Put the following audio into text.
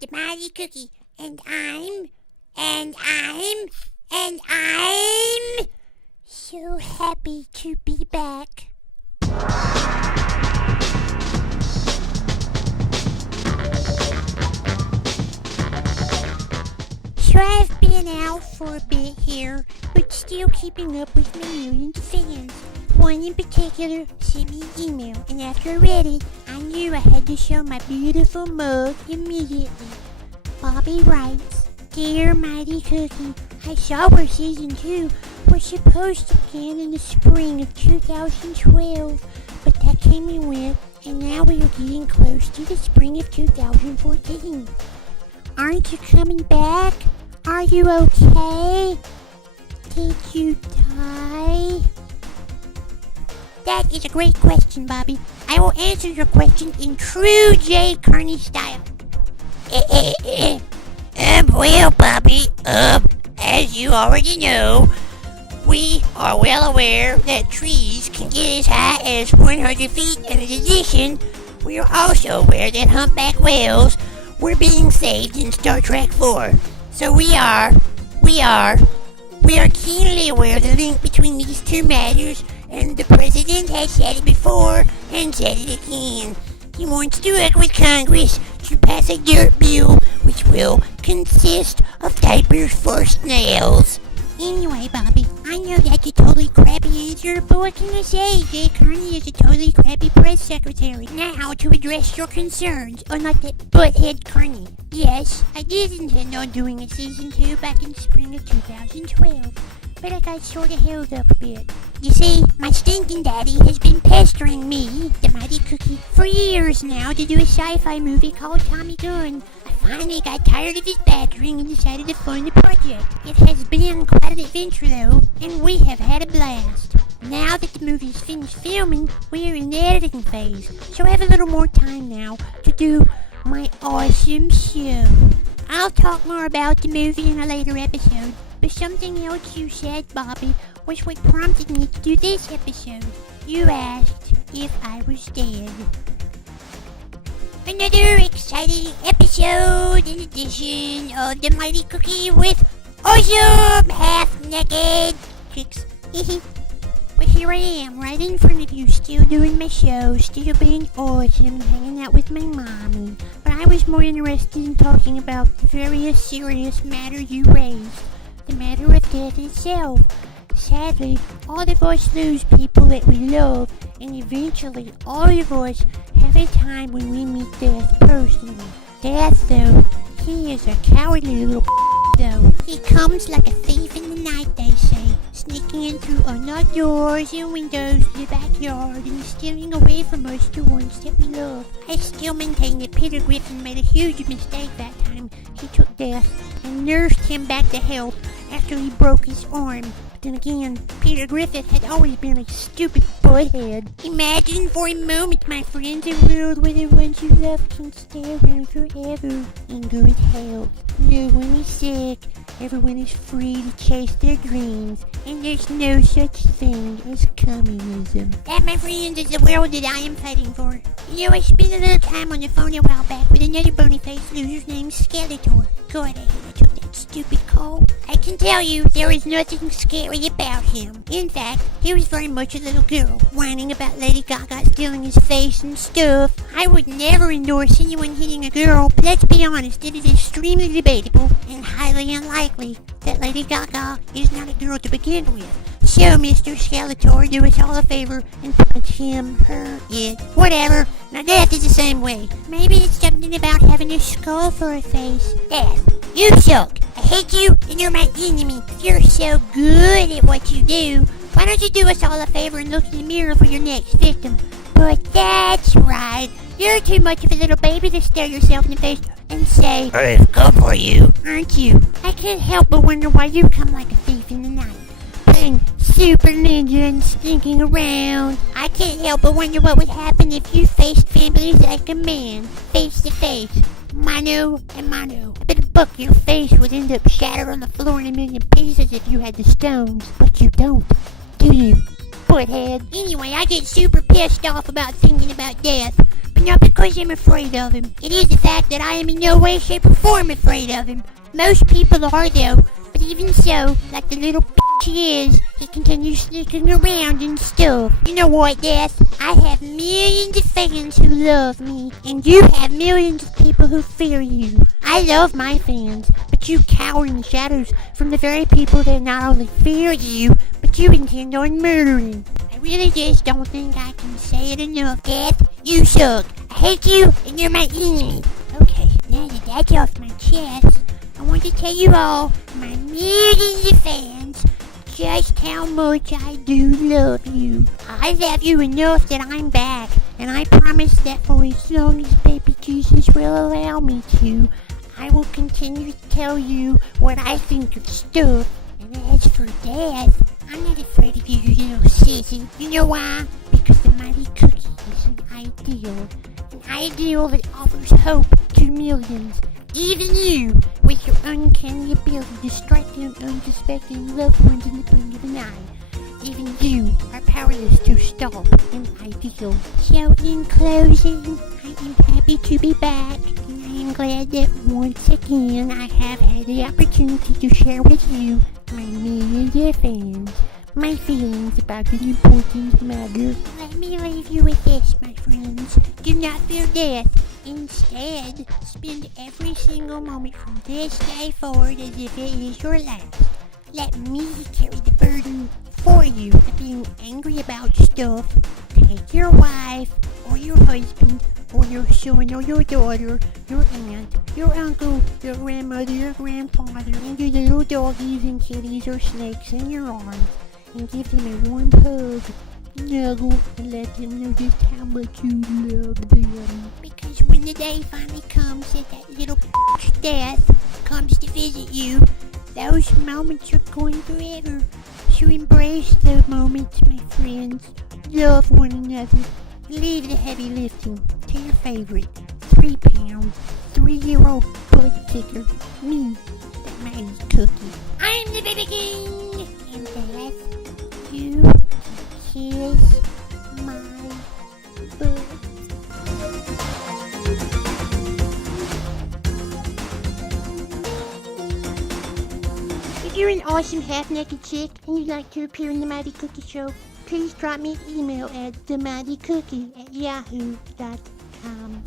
the Mighty Cookie, and I'm so happy to be back. So I've been out for a bit here, but still keeping up with my millions of fans. One in particular sent me an email, and after I read it, I knew I had to show my beautiful mug immediately. Bobby writes, Dear Mighty Cookie, I saw where Season 2 was supposed to begin in the spring of 2012, but that came and went, and now we are getting close to the spring of 2014. Aren't you coming back? Are you okay? Did you die? That is a great question, Bobby. I will answer your question in true Jay Carney style. Well, Bobby, as you already know, we are well aware that trees can get as high as 100 feet, and in addition, we are also aware that humpback whales were being saved in Star Trek 4. So we are keenly aware of the link between these two matters, and the president has said it before and said it again. He wants to work with Congress to pass a dirt bill which will consist of diapers for snails. Anyway, Bobby, I know that's a totally crappy answer, but what can I say? Jay Carney is a totally crappy press secretary. Now to address your concerns, unlike that butthead Carney. Yes, I did intend on doing a Season 2 back in spring of 2012, but I got sort of held up a bit. You see, my stinking daddy has been pestering me, the Mighty Cookie, for years now to do a sci-fi movie called Tommy Gun. I finally got tired of his badgering and decided to fund the project. It has been quite an adventure though, and we have had a blast. Now that the movie is finished filming, we are in the editing phase, so I have a little more time now to do my awesome show. I'll talk more about the movie in a later episode, but something else you said, Bobby, was what prompted me to do this episode. You asked if I was dead. Another exciting episode in edition of the Mighty Cookie with awesome half-naked chicks. Well, here I am, right in front of you, still doing my show, still being awesome and hanging out with my mommy. But I was more interested in talking about the very serious matter you raised, the matter of death itself. Sadly, all of us lose people that we love, and eventually all of us have a time when we meet death personally. Death, though, he is a cowardly little though. He comes like a thief in the night, they say, sneaking in through unlocked doors and windows to the backyard and stealing away from us the ones that we love. I still maintain that Peter Griffin made a huge mistake that time he took Death and nursed him back to health after he broke his arm. Then again, Peter Griffith had always been a stupid butthead. Imagine for a moment, my friends, a world where the ones you love can stay around forever in good health. No one is sick, everyone is free to chase their dreams, and there's no such thing as communism. That, my friends, is the world that I am fighting for. You know, I spent a little time on the phone a while back with another bony-faced loser named Skeletor. God, I hate I took that stupid call. I can tell you, there is nothing scary about him. In fact, he was very much a little girl, whining about Lady Gaga stealing his face and stuff. I would never endorse anyone hitting a girl, but let's be honest, it is extremely debatable and highly unlikely that Lady Gaga is not a girl to begin with. So, Mr. Skeletor, do us all a favor and punch him, her, it, whatever. Now, Death is the same way. Maybe it's something about having a skull for a face. Death, you suck. I hate you, and you're my enemy. If you're so good at what you do, why don't you do us all a favor and look in the mirror for your next victim? But that's right. You're too much of a little baby to stare yourself in the face and say, I've come for you, aren't you? I can't help but wonder why you come like a thief in the night, playing super ninja and sneaking around. I can't help but wonder what would happen if you faced families like a man, face to face, mano a mano. I bet a buck your face would end up shattered on the floor in a million pieces if you had the stones, but you don't, do you, butthead? Anyway, I get super pissed off about thinking about death. but not because I'm afraid of him. It is the fact that I am in no way, shape, or form afraid of him. Most people are, though. But even so, like the little bitch he is, he continues sneaking around and stuff. You know what, Death? I have millions of fans who love me, and you have millions of people who fear you. I love my fans, but you cower in the shadows from the very people that not only fear you, but you intend on murdering. I really just don't think I can say it enough, Death. You suck. I hate you, and you're my enemy. Okay, now that that's off my chest, I want to tell you all, my millions of fans, just how much I do love you. I love you enough that I'm back, and I promise that for as long as baby Jesus will allow me to, I will continue to tell you what I think of stuff. And as for Death, I'm not afraid of you, you little sissy. You know why? Because the mighty cookie is an ideal that offers hope to millions. Even you, with your uncanny ability to strike down unsuspecting loved ones in the blink of an eye. Even you are powerless to stop an ideal. So in closing, I am happy to be back, and I am glad that once again I have had the opportunity to share with you, my millions of fans, my feelings about an important matter. Let me leave you with this, my friends. Do not fear death. Instead, spend every single moment from this day forward as if it is your last. Let me carry the burden for you of being angry about stuff. Take your wife, or your husband, or your son, or your daughter, your aunt, your uncle, your grandmother, your grandfather, and your little doggies and kitties or snakes in your arms, and give them a warm hug, snuggle, and let them know just how much you love them. Because when the day finally comes that that little Death comes to visit you, those moments are going forever. So embrace those moments, my friends. Love one another. Leave the heavy lifting to your favorite 3-pound, 3-year-old blood kicker, me, that mighty cookie. I'm the baby king, and Death, you kiss my butt. If you're an awesome half-naked chick and you'd like to appear in the Mighty Cookie Show, please drop me an email at themightycookie@yahoo.com.